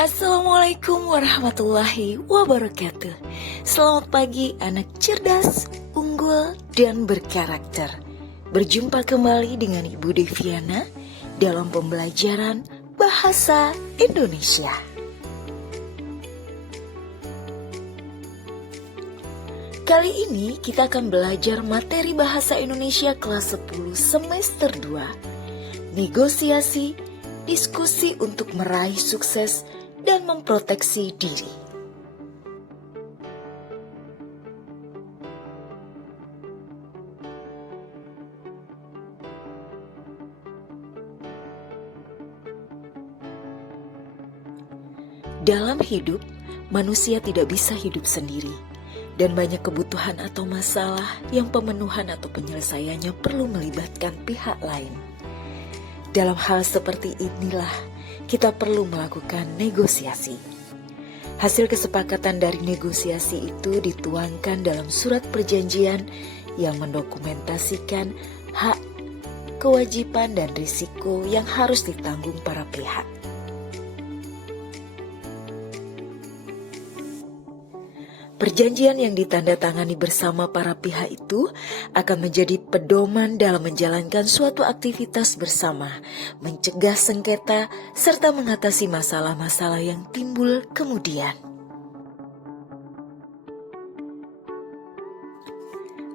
Assalamualaikum warahmatullahi wabarakatuh. Selamat pagi anak cerdas, unggul, dan berkarakter. Berjumpa kembali dengan Ibu Deviana dalam pembelajaran Bahasa Indonesia. Kali ini kita akan belajar materi Bahasa Indonesia kelas 10 semester 2. Negosiasi, diskusi untuk meraih sukses dan memproteksi diri. Dalam hidup, manusia tidak bisa hidup sendiri, dan banyak kebutuhan atau masalah yang pemenuhan atau penyelesaiannya perlu melibatkan pihak lain. Dalam hal seperti inilah, kita perlu melakukan negosiasi. Hasil kesepakatan dari negosiasi itu dituangkan dalam surat perjanjian yang mendokumentasikan hak, kewajiban, dan risiko yang harus ditanggung para pihak. Perjanjian yang ditandatangani bersama para pihak itu akan menjadi pedoman dalam menjalankan suatu aktivitas bersama, mencegah sengketa, serta mengatasi masalah-masalah yang timbul kemudian.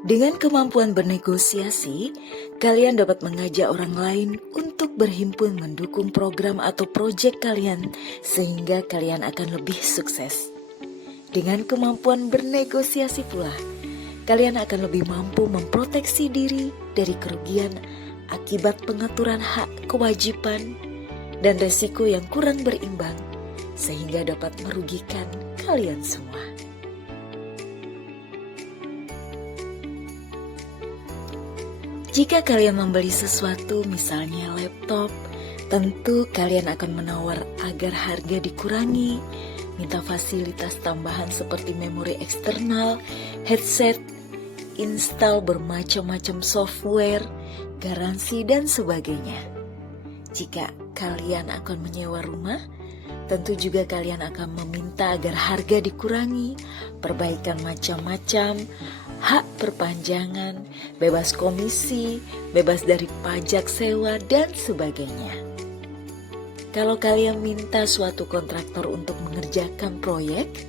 Dengan kemampuan bernegosiasi, kalian dapat mengajak orang lain untuk berhimpun mendukung program atau proyek kalian sehingga kalian akan lebih sukses. Dengan kemampuan bernegosiasi pula, kalian akan lebih mampu memproteksi diri dari kerugian akibat pengaturan hak, kewajiban, dan resiko yang kurang berimbang, sehingga dapat merugikan kalian semua. Jika kalian membeli sesuatu, misalnya laptop, tentu kalian akan menawar agar harga dikurangi, minta fasilitas tambahan seperti memori eksternal, headset, install bermacam-macam software, garansi, dan sebagainya. Jika kalian akan menyewa rumah, tentu juga kalian akan meminta agar harga dikurangi, perbaikan macam-macam, hak perpanjangan, bebas komisi, bebas dari pajak sewa, dan sebagainya. Kalau kalian minta suatu kontraktor untuk mengerjakan proyek,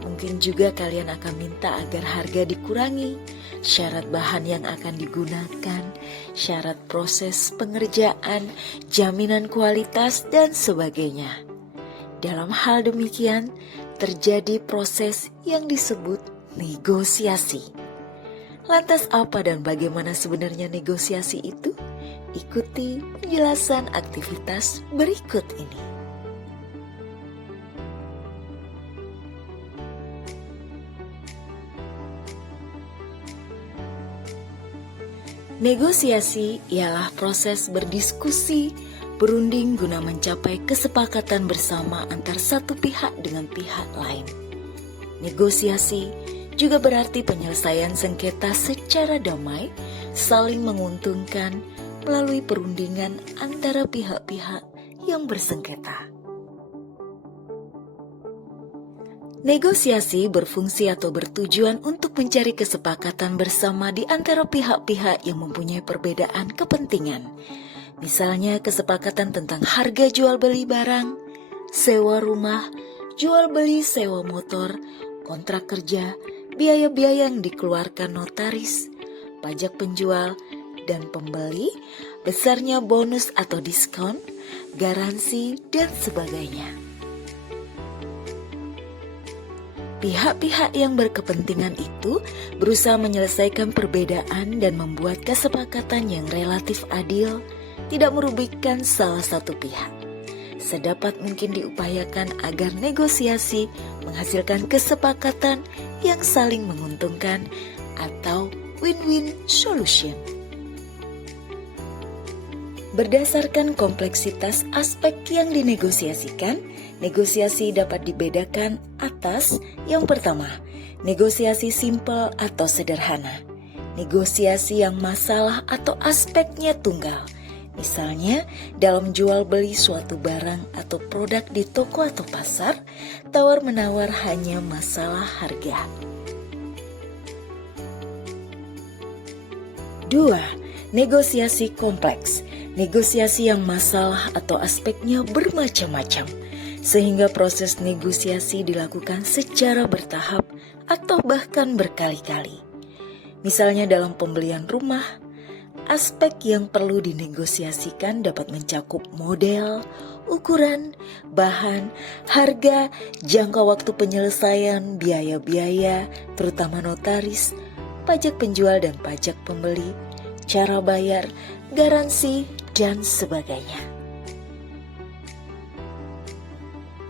mungkin juga kalian akan minta agar harga dikurangi, syarat bahan yang akan digunakan, syarat proses pengerjaan, jaminan kualitas, dan sebagainya. Dalam hal demikian, terjadi proses yang disebut negosiasi. Lantas apa dan bagaimana sebenarnya negosiasi itu? Ikuti penjelasan aktivitas berikut ini. Negosiasi ialah proses berdiskusi, berunding guna mencapai kesepakatan bersama antar satu pihak dengan pihak lain. Negosiasi juga berarti penyelesaian sengketa secara damai, saling menguntungkan, melalui perundingan antara pihak-pihak yang bersengketa. Negosiasi berfungsi atau bertujuan untuk mencari kesepakatan bersama di antara pihak-pihak yang mempunyai perbedaan kepentingan. Misalnya kesepakatan tentang harga jual beli barang, sewa rumah, jual beli sewa motor, kontrak kerja, biaya-biaya yang dikeluarkan notaris, pajak penjual dan pembeli, besarnya bonus atau diskon, garansi, dan sebagainya. Pihak-pihak yang berkepentingan itu berusaha menyelesaikan perbedaan dan membuat kesepakatan yang relatif adil, tidak merugikan salah satu pihak. Sedapat mungkin diupayakan agar negosiasi menghasilkan kesepakatan yang saling menguntungkan atau win-win solution. Berdasarkan kompleksitas aspek yang dinegosiasikan, negosiasi dapat dibedakan atas yang pertama, negosiasi simpel atau sederhana, negosiasi yang masalah atau aspeknya tunggal, Misalnya, dalam jual beli suatu barang atau produk di toko atau pasar, tawar-menawar hanya masalah harga. 2. Negosiasi kompleks. Negosiasi yang masalah atau aspeknya bermacam-macam, sehingga proses negosiasi dilakukan secara bertahap atau bahkan berkali-kali. Misalnya dalam pembelian rumah, aspek yang perlu dinegosiasikan dapat mencakup model, ukuran, bahan, harga, jangka waktu penyelesaian, biaya-biaya, terutama notaris, pajak penjual dan pajak pembeli, cara bayar, garansi, dan sebagainya.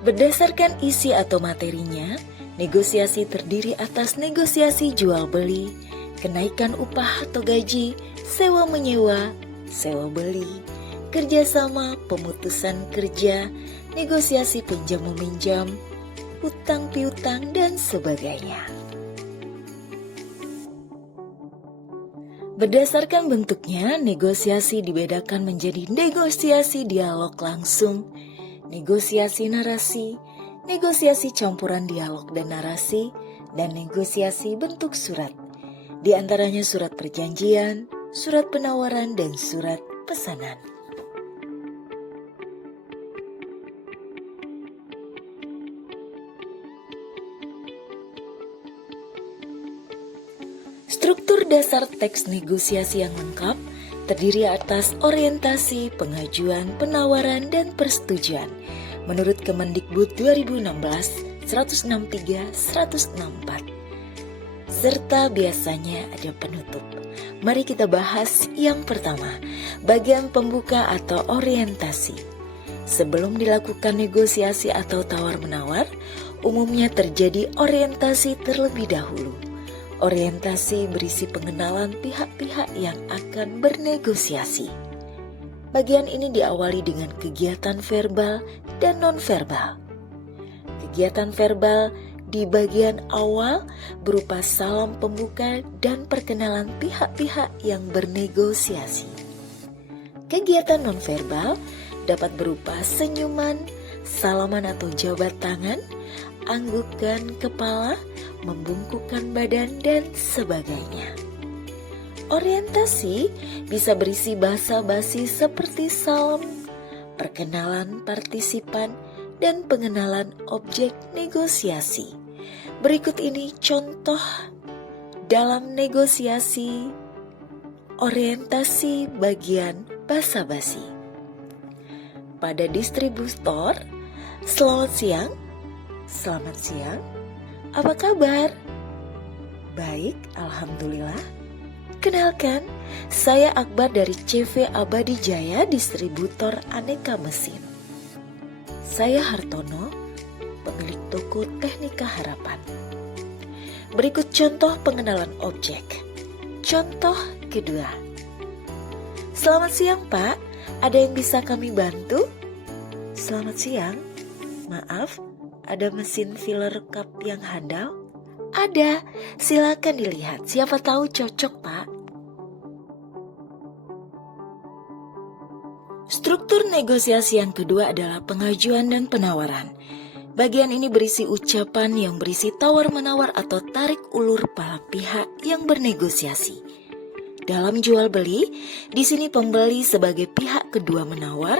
Berdasarkan isi atau materinya, negosiasi terdiri atas negosiasi jual beli, kenaikan upah atau gaji, sewa menyewa, sewa beli, kerjasama, pemutusan kerja, negosiasi pinjam meminjam, hutang piutang, dan sebagainya. Berdasarkan bentuknya, negosiasi dibedakan menjadi negosiasi dialog langsung, negosiasi narasi, negosiasi campuran dialog dan narasi, dan negosiasi bentuk surat. Di antaranya surat perjanjian, surat penawaran, dan surat pesanan. Struktur dasar teks negosiasi yang lengkap terdiri atas orientasi, pengajuan, penawaran, dan persetujuan menurut Kemendikbud 2016 163 164. Serta biasanya ada penutup. Mari kita bahas yang pertama, bagian pembuka atau orientasi. Sebelum dilakukan negosiasi atau tawar-menawar, umumnya terjadi orientasi terlebih dahulu. Orientasi berisi pengenalan pihak-pihak yang akan bernegosiasi. Bagian ini diawali dengan kegiatan verbal dan non-verbal. Kegiatan verbal di bagian awal berupa salam pembuka dan perkenalan pihak-pihak yang bernegosiasi. Kegiatan nonverbal dapat berupa senyuman, salaman atau jabat tangan, anggukan kepala, membungkukkan badan, dan sebagainya. Orientasi bisa berisi basa-basi seperti salam, perkenalan partisipan, dan pengenalan objek negosiasi. Berikut ini contoh dalam negosiasi orientasi bagian basa-basi. Pada distributor, selamat siang. Selamat siang. Apa kabar? Baik, alhamdulillah. Kenalkan, saya Akbar dari CV Abadi Jaya, distributor aneka mesin. Saya Hartono, pemilik toko Teknika Harapan. Berikut contoh pengenalan objek. Contoh kedua. Selamat siang Pak, ada yang bisa kami bantu? Selamat siang, maaf, ada mesin filler cup yang handal? Ada, silakan dilihat, siapa tahu cocok Pak. Struktur negosiasi yang kedua adalah pengajuan dan penawaran. Bagian ini berisi ucapan yang berisi tawar-menawar atau tarik ulur para pihak yang bernegosiasi. Dalam jual beli, di sini pembeli sebagai pihak kedua menawar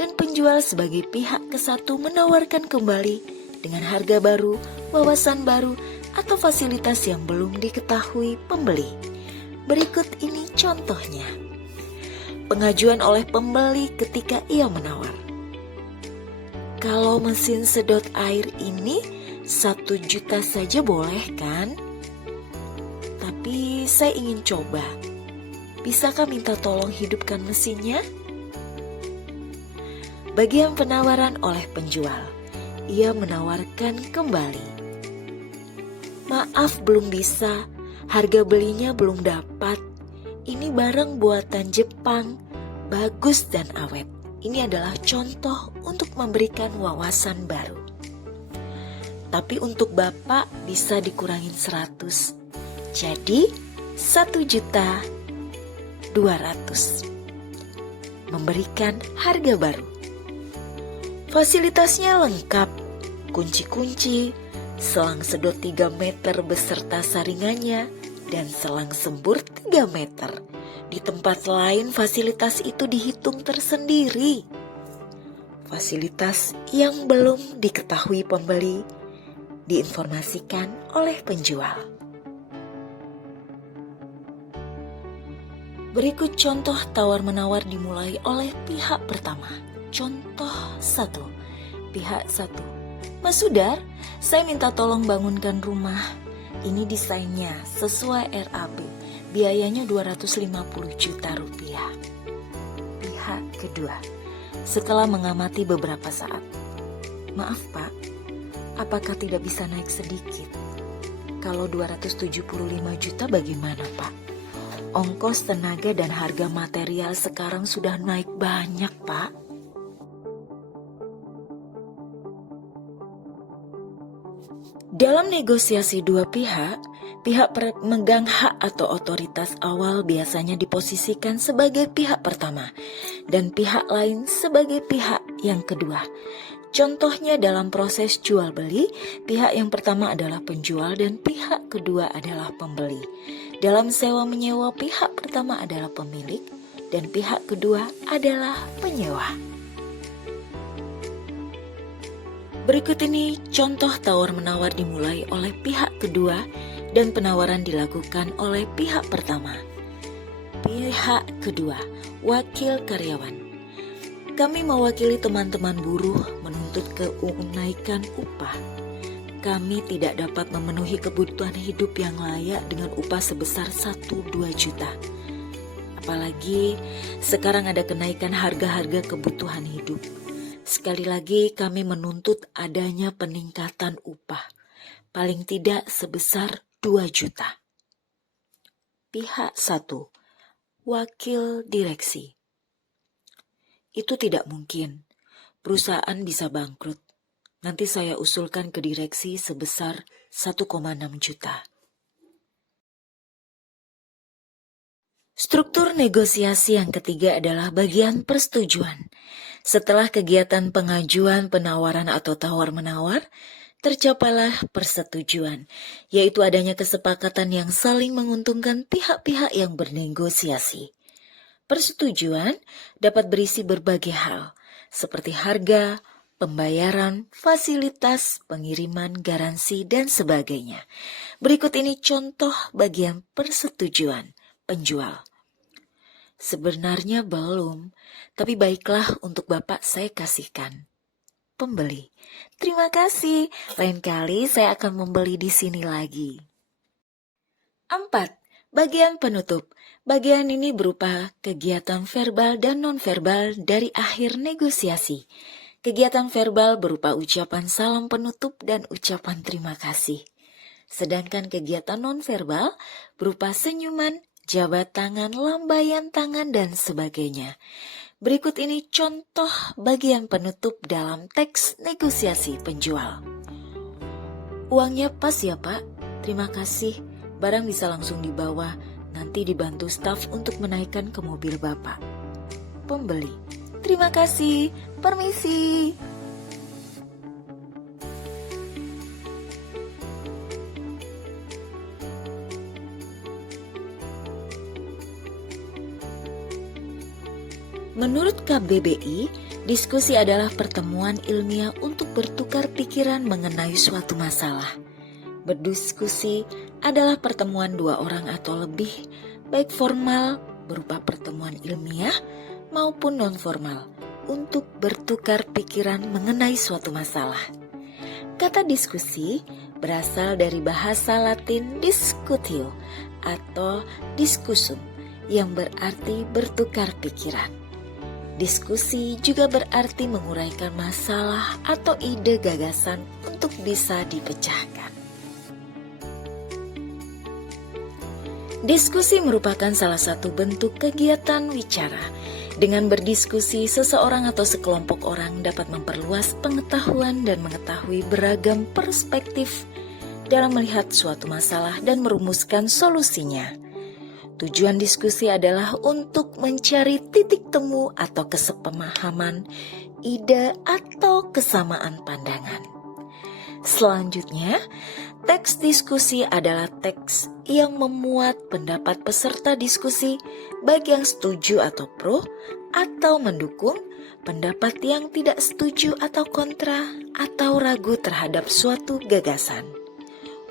dan penjual sebagai pihak kesatu menawarkan kembali dengan harga baru, wawasan baru, atau fasilitas yang belum diketahui pembeli. Berikut ini contohnya. Pengajuan oleh pembeli ketika ia menawar. Kalau mesin sedot air ini 1 juta saja boleh kan? Tapi saya ingin coba. Bisakah minta tolong hidupkan mesinnya? Bagian penawaran oleh penjual. Ia menawarkan kembali. Maaf belum bisa, harga belinya belum dapat. Ini barang buatan Jepang, bagus dan awet. Ini adalah contoh untuk memberikan wawasan baru. Tapi untuk Bapak bisa dikurangin 100. Jadi 1.200.000. memberikan harga baru. Fasilitasnya lengkap, kunci-kunci, selang sedot 3 meter beserta saringannya, dan selang sembur 3 meter. Di tempat lain fasilitas itu dihitung tersendiri. Fasilitas yang belum diketahui pembeli diinformasikan oleh penjual. Berikut contoh tawar-menawar dimulai oleh pihak pertama. Contoh 1. Pihak 1. Mas Sudar, saya minta tolong bangunkan rumah. Ini desainnya sesuai RAB. Biayanya 250 juta rupiah. Pihak kedua. Setelah mengamati beberapa saat. Maaf Pak, apakah tidak bisa naik sedikit? Kalau 275 juta bagaimana Pak? Ongkos tenaga dan harga material sekarang sudah naik banyak Pak. Dalam negosiasi dua pihak, pihak pemegang hak atau otoritas awal biasanya diposisikan sebagai pihak pertama dan pihak lain sebagai pihak yang kedua. Contohnya dalam proses jual beli, pihak yang pertama adalah penjual dan pihak kedua adalah pembeli. Dalam sewa menyewa, pihak pertama adalah pemilik dan pihak kedua adalah penyewa. Berikut ini contoh tawar-menawar dimulai oleh pihak kedua dan penawaran dilakukan oleh pihak pertama. Pihak kedua, wakil karyawan. Kami mewakili teman-teman buruh menuntut kenaikan upah. Kami tidak dapat memenuhi kebutuhan hidup yang layak dengan upah sebesar 1-2 juta. Apalagi sekarang ada kenaikan harga-harga kebutuhan hidup. Sekali lagi kami menuntut adanya peningkatan upah, paling tidak sebesar 2 juta. Pihak 1, wakil direksi. Itu tidak mungkin, perusahaan bisa bangkrut. Nanti saya usulkan ke direksi sebesar 1,6 juta. Struktur negosiasi yang ketiga adalah bagian persetujuan. Setelah kegiatan pengajuan, penawaran atau tawar-menawar, tercapailah persetujuan, yaitu adanya kesepakatan yang saling menguntungkan pihak-pihak yang bernegosiasi. Persetujuan dapat berisi berbagai hal, seperti harga, pembayaran, fasilitas, pengiriman, garansi, dan sebagainya. Berikut ini contoh bagian persetujuan penjual. Sebenarnya belum, tapi baiklah untuk Bapak saya kasihkan. Pembeli, terima kasih, lain kali saya akan membeli di sini lagi. 4. Bagian penutup. Bagian ini berupa kegiatan verbal dan non-verbal dari akhir negosiasi. Kegiatan verbal berupa ucapan salam penutup dan ucapan terima kasih. Sedangkan kegiatan non-verbal berupa senyuman, jabat tangan, lambaian tangan, dan sebagainya. Berikut ini contoh bagian penutup dalam teks negosiasi penjual. Uangnya pas ya Pak, terima kasih. Barang bisa langsung dibawa, nanti dibantu staf untuk menaikkan ke mobil Bapak. Pembeli, terima kasih, permisi. Menurut KBBI, diskusi adalah pertemuan ilmiah untuk bertukar pikiran mengenai suatu masalah. Berdiskusi adalah pertemuan dua orang atau lebih, baik formal berupa pertemuan ilmiah maupun non-formal, untuk bertukar pikiran mengenai suatu masalah. Kata diskusi berasal dari bahasa Latin discutio atau discussum yang berarti bertukar pikiran. Diskusi juga berarti menguraikan masalah atau ide gagasan untuk bisa dipecahkan. Diskusi merupakan salah satu bentuk kegiatan wicara. Dengan berdiskusi, seseorang atau sekelompok orang dapat memperluas pengetahuan dan mengetahui beragam perspektif dalam melihat suatu masalah dan merumuskan solusinya. Tujuan diskusi adalah untuk mencari titik temu atau kesepemahaman, ide atau kesamaan pandangan. Selanjutnya, teks diskusi adalah teks yang memuat pendapat peserta diskusi, baik yang setuju atau pro, atau mendukung, pendapat yang tidak setuju atau kontra, atau ragu terhadap suatu gagasan.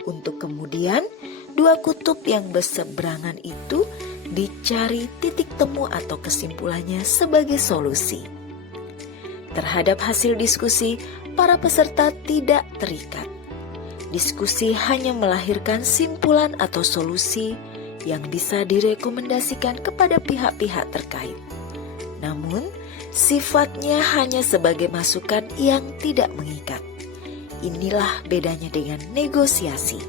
Untuk kemudian, dua kutub yang berseberangan itu dicari titik temu atau kesimpulannya sebagai solusi. Terhadap hasil diskusi, para peserta tidak terikat. Diskusi hanya melahirkan simpulan atau solusi yang bisa direkomendasikan kepada pihak-pihak terkait. Namun, sifatnya hanya sebagai masukan yang tidak mengikat. Inilah bedanya dengan negosiasi.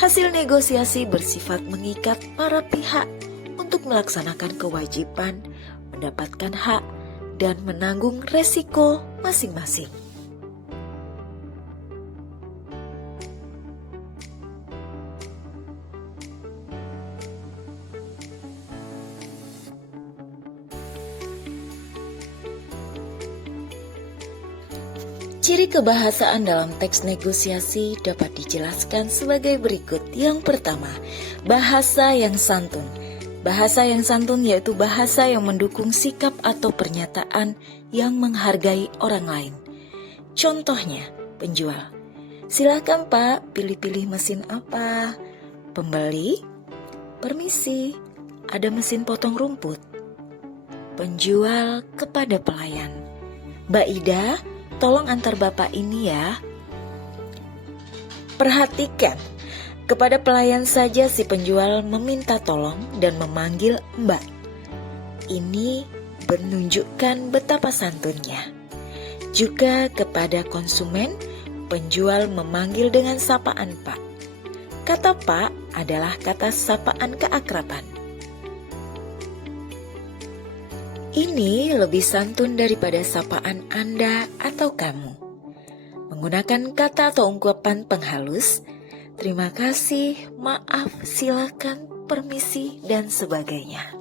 Hasil negosiasi bersifat mengikat para pihak untuk melaksanakan kewajiban, mendapatkan hak, dan menanggung resiko masing-masing. Ciri kebahasaan dalam teks negosiasi dapat dijelaskan sebagai berikut. Yang pertama, bahasa yang santun. Bahasa yang santun yaitu bahasa yang mendukung sikap atau pernyataan yang menghargai orang lain. Contohnya, penjual. Silakan Pak, pilih-pilih mesin apa? Pembeli, permisi, ada mesin potong rumput. Penjual kepada pelayan. Mbak Ida, tolong antar Bapak ini ya. Perhatikan, kepada pelayan saja si penjual meminta tolong dan memanggil Mbak. Ini menunjukkan betapa santunnya. Juga kepada konsumen, penjual memanggil dengan sapaan Pak. Kata Pak adalah kata sapaan keakraban. Ini lebih santun daripada sapaan Anda atau kamu. Menggunakan kata atau ungkapan penghalus, terima kasih, maaf, silakan, permisi, dan sebagainya.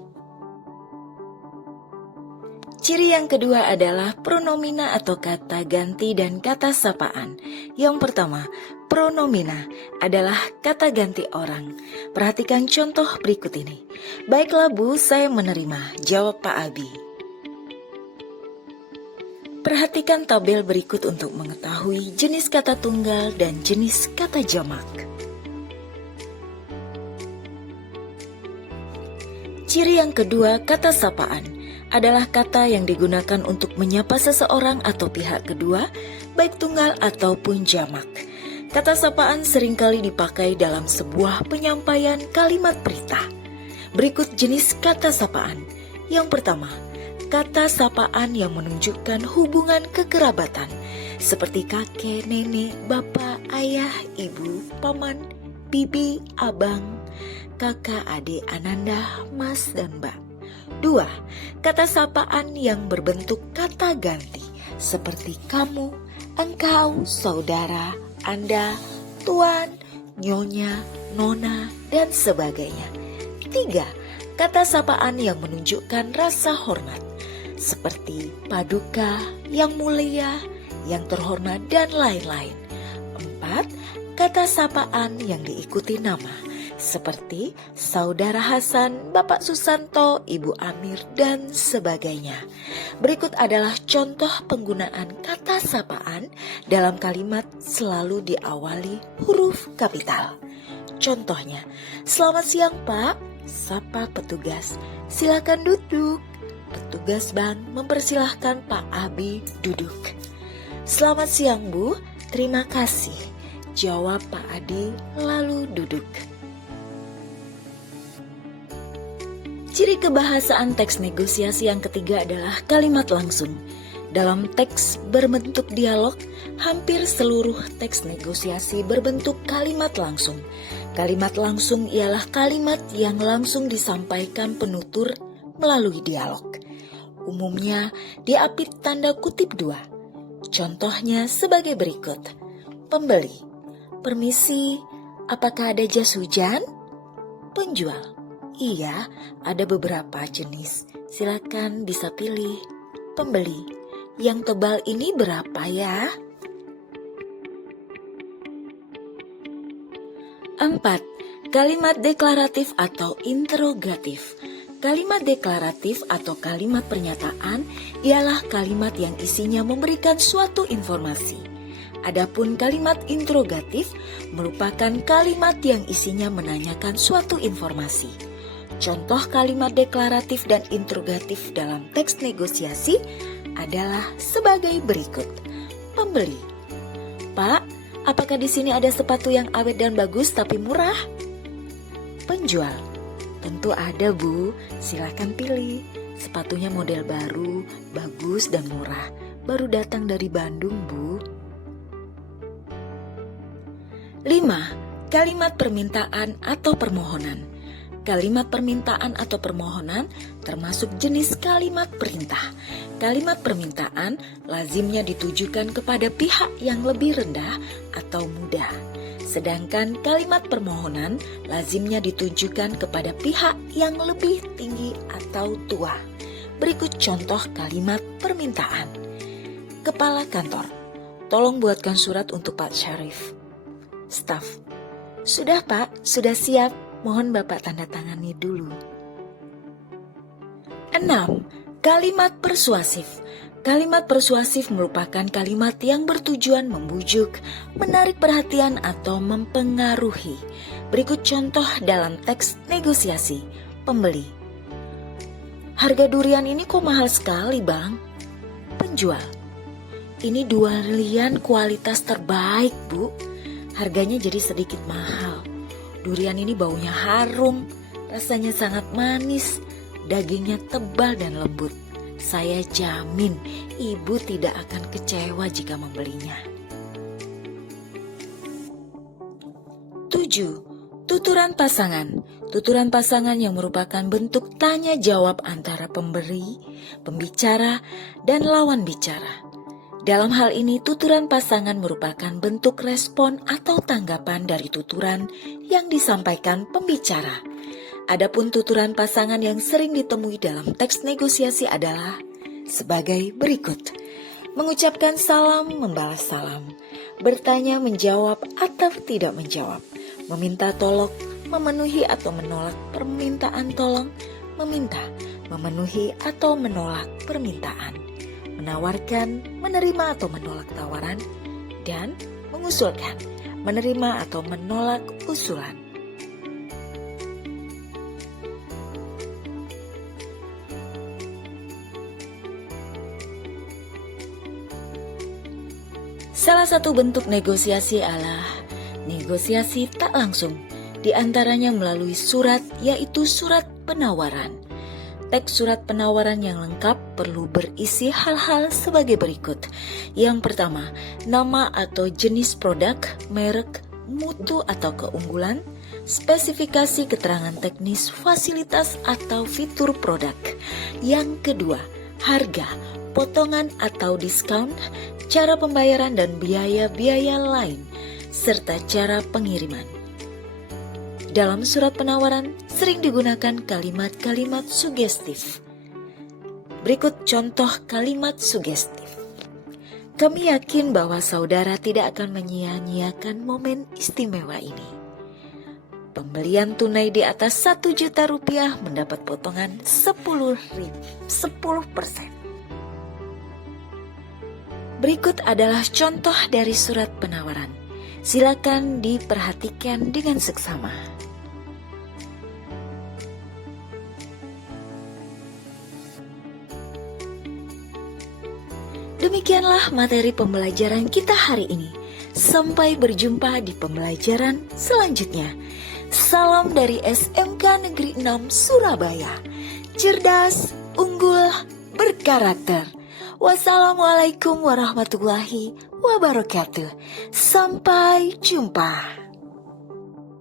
Ciri yang kedua adalah pronomina atau kata ganti dan kata sapaan. Yang pertama, pronomina adalah kata ganti orang. Perhatikan contoh berikut ini. Baiklah Bu, saya menerima, jawab Pak Abi. Perhatikan tabel berikut untuk mengetahui jenis kata tunggal dan jenis kata jamak. Ciri yang kedua, kata sapaan adalah kata yang digunakan untuk menyapa seseorang atau pihak kedua, baik tunggal ataupun jamak. Kata sapaan seringkali dipakai dalam sebuah penyampaian kalimat perintah. Berikut jenis kata sapaan. Yang pertama, kata sapaan yang menunjukkan hubungan kekerabatan, seperti kakek, nenek, bapak, ayah, ibu, paman, bibi, abang, kakak, adik, ananda, mas, dan mbak. 2. Kata sapaan yang berbentuk kata ganti, seperti kamu, engkau, saudara, Anda, tuan, nyonya, nona, dan sebagainya. 3. Kata sapaan yang menunjukkan rasa hormat, seperti paduka, yang mulia, yang terhormat, dan lain-lain. 4. Kata sapaan yang diikuti nama, seperti Saudara Hasan, Bapak Susanto, Ibu Amir, dan sebagainya. Berikut adalah contoh penggunaan kata sapaan dalam kalimat selalu diawali huruf kapital. Contohnya, selamat siang Pak, sapa petugas, silakan duduk. Petugas bank mempersilahkan Pak Abi duduk. Selamat siang Bu, terima kasih, jawab Pak Adi lalu duduk. Ciri kebahasaan teks negosiasi yang ketiga adalah kalimat langsung. Dalam teks berbentuk dialog, hampir seluruh teks negosiasi berbentuk kalimat langsung. Kalimat langsung ialah kalimat yang langsung disampaikan penutur melalui dialog. Umumnya diapit tanda kutip 2. Contohnya sebagai berikut. Pembeli, permisi, apakah ada jas hujan? Penjual, Iya, ada beberapa jenis. Silakan bisa pilih. Pembeli, yang tebal ini berapa ya? 4. Kalimat deklaratif atau interrogatif. Kalimat deklaratif atau kalimat pernyataan ialah kalimat yang isinya memberikan suatu informasi. Adapun kalimat interrogatif merupakan kalimat yang isinya menanyakan suatu informasi. Contoh kalimat deklaratif dan interrogatif dalam teks negosiasi adalah sebagai berikut. Pembeli, Pak, apakah di sini ada sepatu yang awet dan bagus tapi murah? Penjual, tentu ada Bu, silakan pilih. Sepatunya model baru, bagus dan murah. Baru datang dari Bandung Bu. 5. Kalimat permintaan atau permohonan. Kalimat permintaan atau permohonan termasuk jenis kalimat perintah. Kalimat permintaan lazimnya ditujukan kepada pihak yang lebih rendah atau muda. Sedangkan kalimat permohonan lazimnya ditujukan kepada pihak yang lebih tinggi atau tua. Berikut contoh kalimat permintaan. Kepala kantor, tolong buatkan surat untuk Pak Syarif. Staf, sudah Pak, sudah siap. Mohon Bapak tanda tangani dulu. 6. Kalimat persuasif. Kalimat persuasif merupakan kalimat yang bertujuan membujuk, menarik perhatian atau mempengaruhi. Berikut contoh dalam teks negosiasi. Pembeli, harga durian ini kok mahal sekali Bang? Penjual, ini durian kualitas terbaik Bu. Harganya jadi sedikit mahal. Durian ini baunya harum, rasanya sangat manis, dagingnya tebal dan lembut. Saya jamin Ibu tidak akan kecewa jika membelinya. 7. Tuturan pasangan. Tuturan pasangan yang merupakan bentuk tanya jawab antara pemberi, pembicara, dan lawan bicara. Dalam hal ini, tuturan pasangan merupakan bentuk respon atau tanggapan dari tuturan yang disampaikan pembicara. Adapun tuturan pasangan yang sering ditemui dalam teks negosiasi adalah sebagai berikut. Mengucapkan salam, membalas salam. Bertanya, menjawab, atau tidak menjawab. Meminta tolong, memenuhi atau menolak permintaan tolong. Meminta, memenuhi atau menolak permintaan. Menawarkan, menerima atau menolak tawaran, dan mengusulkan, menerima atau menolak usulan. Salah satu bentuk negosiasi adalah negosiasi tak langsung, di antaranya melalui surat, yaitu surat penawaran. Teks surat penawaran yang lengkap perlu berisi hal-hal sebagai berikut. Yang pertama, nama atau jenis produk, merek, mutu atau keunggulan, spesifikasi keterangan teknis, fasilitas atau fitur produk. Yang kedua, harga, potongan atau diskon, cara pembayaran dan biaya-biaya lain, serta cara pengiriman. Dalam surat penawaran sering digunakan kalimat-kalimat sugestif. Berikut contoh kalimat sugestif. Kami yakin bahwa saudara tidak akan menyia-nyiakan momen istimewa ini. Pembelian tunai di atas 1 juta rupiah mendapat potongan 10%. Berikut adalah contoh dari surat penawaran. Silakan diperhatikan dengan seksama. Demikianlah materi pembelajaran kita hari ini. Sampai berjumpa di pembelajaran selanjutnya. Salam dari SMK Negeri 6 Surabaya. Cerdas, unggul, berkarakter. Wassalamualaikum warahmatullahi wabarakatuh. Sampai jumpa.